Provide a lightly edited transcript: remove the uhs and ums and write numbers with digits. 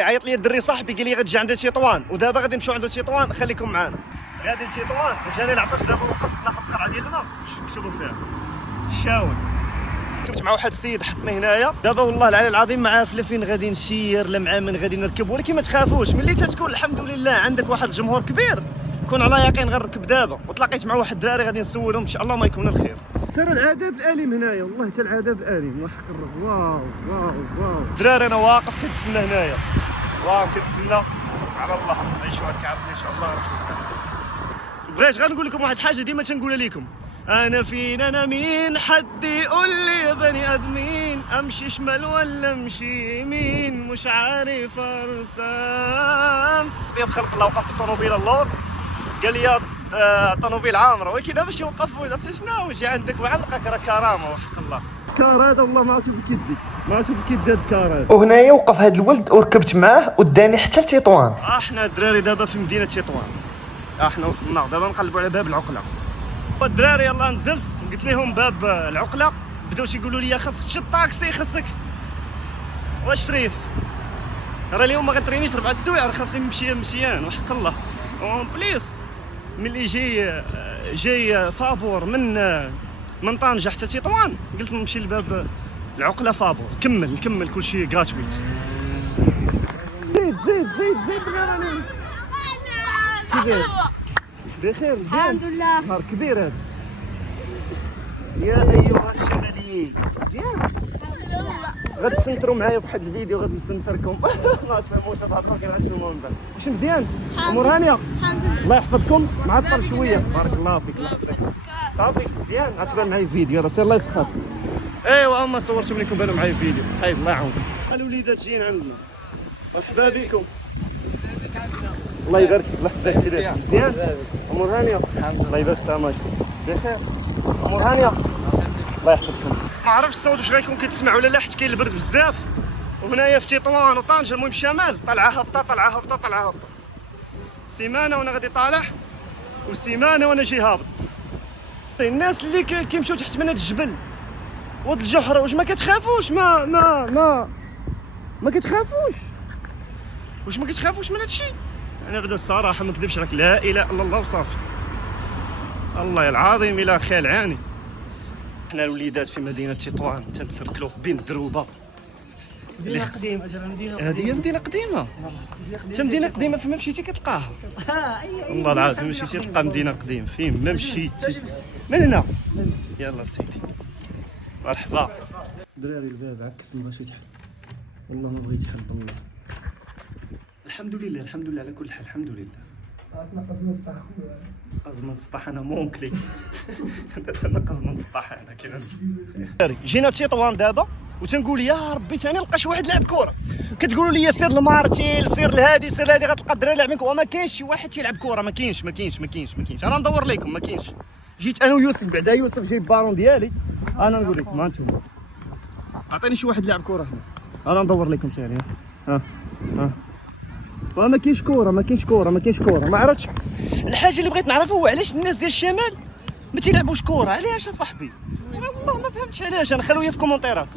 عيط لي الدري صاحبي قال لي غتجي عند تطوان، ودابا غادي نمشيو عند تطوان. خليكم معنا غادي لتطوان. جاني العطش دابا وقفت ناخذ قرعه ديال الماء. شوفوا فيها الشاون. كنت مع واحد السيد حطني هنايا دابا والله العلي العظيم ما عارف لا فين غادي نسير لا مع من غادي نركب، ولكن ما تخافوش ملي تتكون الحمد لله عندك واحد الجمهور كبير كون على يقين غنركب دابا. وتلاقيت مع واحد الدراري غادي نسولهم ان شاء الله ما يكون الخير. ترى العذاب الاليم هنايا والله، حتى العذاب الاليم وحق الرب. واو واو واو دراري انا واقف كنتسنى هنايا، واقف كنتسنى على الله نعيشوا هكا ان شاء الله. بغيت غنقول لكم واحد الحاجه ديما تنقولها لكم، انا فين انا مين حد يقول لي بني ادمين امشي شمال ولا امشي يمين مش عارف ارسم. زياد خلق الله وقف الطوموبيل اللور قال لي الطوموبيل عامره، ولكن باش يوقفوا درت شنو واش عندك وعلقك راه كرامه وحق الله. كار هذا والله ما عرفتش بكيدي، ما عرفتش بكيدي هذا الكار هذا. وهنايا وقف هذا الولد وركبت معاه وداني حتى لتطوان. احنا الدراري دابا في مدينه تطوان، احنا وصلنا دابا نقلبوا على باب العقله. الدراري يلاه نزلت قلت لهم باب العقله، بداو تيقولوا لي خاصك تشد طاكسي خاصك. واش شريف راه اليوم ما غنترينيش 4 سوايع، راه خاصني نمشي مشيان وحق الله. اون بليس ملي جاي فابور من طنجة حتى تطوان قلت نمشي لباب العقله فابور. نكمل كلشي غراتويت. زيد غير كيفاش بخير مزيان الحمد لله. نهار كبير هذا. يا ايها الشماليين مزيان غتسنتروا معايا في واحد الفيديو غادي نسنتركم. ما تفهموش تهضروا كي غتفهموا من بعد. واش مزيان امور هانيه؟ الحمد لله. الله يحفظكم. معطل شويه بارك الله فيك. الله يحفظك صافي مزيان غتبان معايا الفيديو راه سير الله يسخر. ايوا اما صورتهم لكم بانوا معايا الفيديو. حيد الله يعاونكم. الوليدات جايين عندنا مرحبا بكم. الله يبارك فيك. الله يحفظك. مزيان امور هانيه؟ الله يبارك السلامه بخير. امور هانيه الله يحفظكم. ما عرفتش الصوت واش غيكون كتسمع ولا لا حيت كاين البرد بزاف، وهنايا في تطوان وطنجة المهم الشمال طالعه هابطه. سيمانه وانا غادي طالع وسيمانه وانا جاي هابط. الناس اللي كيمشيو تحت من هذا الجبل وهاد الجحر واش ما كتخافوش؟ ما كتخافوش؟ واش ما كتخافوش من هذا الشيء؟ انا بدا الصراحه ما نكذبش عليك، لا اله الا الله وصافي. الله العظيم الى خيال عاني. حنا الوليدات في مدينه تطوان تنتسركلوا بين الدروبه. مدينه قديمه هذه هي مدينه قديمه. حتى مدينه قديمه فين ما مشيتي كتلقاها. والله العظيم مشيتي تلقى مدينه قديمه فين ما مشيتي. من هنا يلا سيدي مرحبا. دراري الباب عكس ما بغاش يتحل، والله ما بغيت يتحل والله. الحمد لله على كل حال الحمد لله. تنقص من سطح من سطح انا مونكلي. تنقص من سطح انا كذا. جينا تطوان دابا وتنقول يا ربي ثاني نلقى شي واحد لعب كره. كتقولوا لي سير لمارتيل سير لهادي غتلقى الدراري لاعبين وما كاينش شي واحد تيلعب كره. ما كاينش انا ندور لكم ما كاينش. جيت انا ويوسف بعدا يوسف جايب البالون ديالي. انا نقول لكم ها انتم عطيني شي واحد لاعب كره هنا. انا ندور لكم ثاني. ها ما كاينش كره ما عرفتش. الحاجه اللي بغيت نعرف هو علاش الناس ديال الشمال ما تيلعبوش كره. علاش اصاحبي والله ما فهمتش علاش. انا خلويا في كومونتيرات.